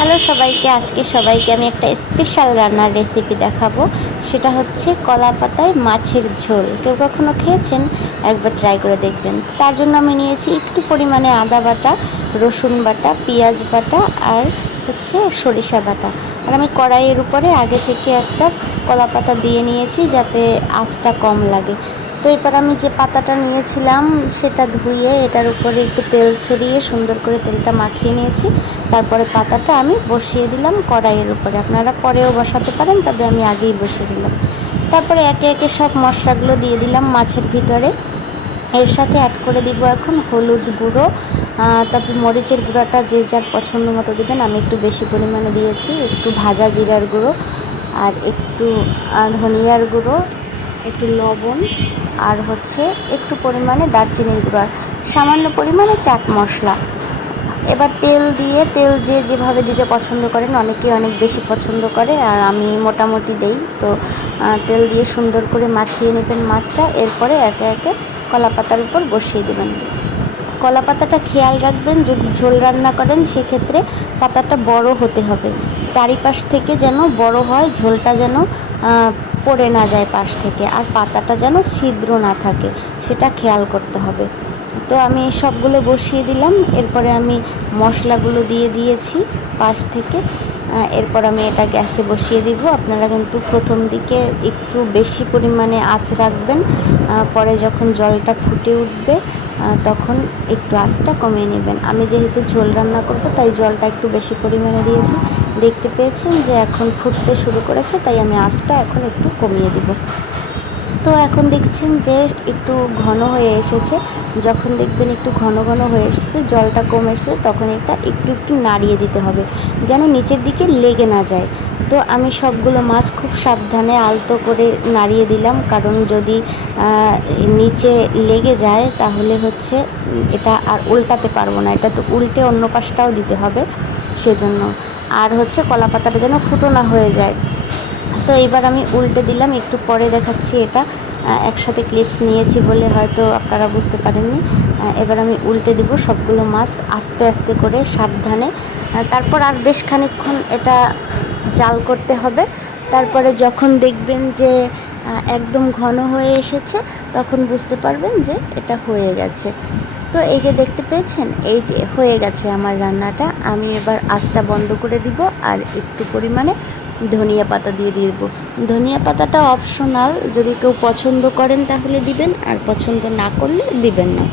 Hello সবাইকে, আজকে সবাইকে আমি একটা স্পেশাল রান্নার রেসিপি দেখাবো। সেটা হচ্ছে কলা পাতায় মাছের ঝোল। কেউ কখনো খেয়েছেন? একবার ট্রাই করে দেখবেন। তার জন্য আমি নিয়েছি একটু পরিমাণে আদা বাটা, রসুন বাটা, পেঁয়াজ বাটা আর হচ্ছে সরিষা বাটা। আর আমি কড়াইয়ের উপরে আগে থেকে একটা কলা পাতা দিয়ে নিয়েছি যাতে আঁচটা কম লাগে। তো এবার আমি যে পাতাটা নিয়েছিলাম, সেটা ধুয়ে এটার উপরে একটু তেল ছড়িয়ে সুন্দর করে তেলটা মাখিয়ে নিয়েছি। তারপরে পাতাটা আমি বসিয়ে দিলাম কড়াইয়ের উপরে। আপনারা পরেও বসাতে পারেন, তবে আমি আগেই বসিয়ে দিলাম। তারপরে একে একে সব মশলাগুলো দিয়ে দিলাম মাছের ভিতরে। এর সাথে অ্যাড করে দিব এখন হলুদ গুঁড়ো। তারপর মরিচের গুঁড়োটা যে যার পছন্দ মতো দেবেন, আমি একটু বেশি পরিমাণে দিয়েছি। একটু ভাজা জিরার গুঁড়ো আর একটু ধনিয়ার গুঁড়ো, একটু লবণ। আর হচ্ছে একটু পরিমাণে দারচিনির গুঁড়ো আর সামান্য পরিমাণে চাট মশলা। এবার তেল দিয়ে, তেল যে যেভাবে দিতে পছন্দ করেন, অনেকেই অনেক বেশি পছন্দ করে, আর আমি মোটামুটি দেই। তো তেল দিয়ে সুন্দর করে মাখিয়ে নেবেন মাছটা, এরপরে একে একে কলা পাতার উপর বসিয়ে দেবেন। কলা পাতাটা খেয়াল রাখবেন, যদি ঝোল রান্না করেন, সেক্ষেত্রে পাতাটা বড় হতে হবে। চারিপাশ থেকে যেন বড় হয়, ঝোলটা যেন পড়ে না যায় পাশ থেকে আর পাতাটা যেন ছিদ্র না থাকে, সেটা খেয়াল করতে হবে। তো আমি সবগুলো বসিয়ে দিলাম, এরপরে আমি মশলাগুলো দিয়ে দিয়েছি পাশ থেকে এরপর আমি এটা গ্যাসে বসিয়ে দিব। আপনারা কিন্তু প্রথম দিকে একটু বেশি পরিমাণে আঁচ রাখবেন পরে যখন জলটা ফুটে উঠবে তখন একটু আঁচটা কমিয়ে নেবেন। আমি যেহেতু ঝোল রান্না করব, তাই জলটা একটু বেশি পরিমাণে দিয়েছি। দেখতে পেয়েছেন যে এখন ফুটতে শুরু করেছে, তাই আমি আঁচটা এখন একটু কমিয়ে দিব। তো এখন দেখছেন যে একটু ঘন হয়ে এসেছে। যখন দেখবেন একটু ঘন ঘন হয়ে এসেছে, জলটা কমে এসেছে, তখন এটা একটু একটু নাড়িয়ে দিতে হবে, যেন নিচের দিকে লেগে না যায়। তো আমি সবগুলো মাছ খুব সাবধানে আলতো করে নাড়িয়ে দিলাম। কারণ যদি নিচে লেগে যায়, তাহলে হচ্ছে এটা আর উল্টাতে পারব না। এটা তো উল্টে অন্য পাশটাও দিতে হবে সেজন্য। আর হচ্ছে কলা পাতাটা যেন ফুটো না হয়ে যায়। তো এবার আমি উল্টে দিলাম। একটু পরে দেখাচ্ছি এটা। একসাথে ক্লিপস নিয়েছি বলে হয়তো আপনারা বুঝতে পারেননি। এবার আমি উল্টে দিব সবগুলো মাছ আস্তে আস্তে করে সাবধানে। তারপর আর বেশ খানিকক্ষণ এটা জাল করতে হবে। তারপরে যখন দেখবেন যে একদম ঘন হয়ে এসেছে, তখন বুঝতে পারবেন যে এটা হয়ে গেছে। তো এই যে দেখতে পেয়েছেন, এই যে হয়ে গেছে আমার রান্নাটা। আমি এবার আঁচটা বন্ধ করে দিব আর একটু পরিমাণে ধনিয়া পাতা দিয়ে দেবো। ধনিয়া পাতাটা অপশনাল যদি কেউ পছন্দ করেন তাহলে দিবেন, আর পছন্দ না করলে দিবেন না।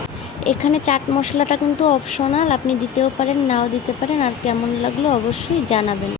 এখানে চাট মশলাটা কিন্তু অপশনাল আপনি দিতেও পারেন, নাও দিতে পারেন, আর কেমন লাগল অবশ্যই জানাবেন।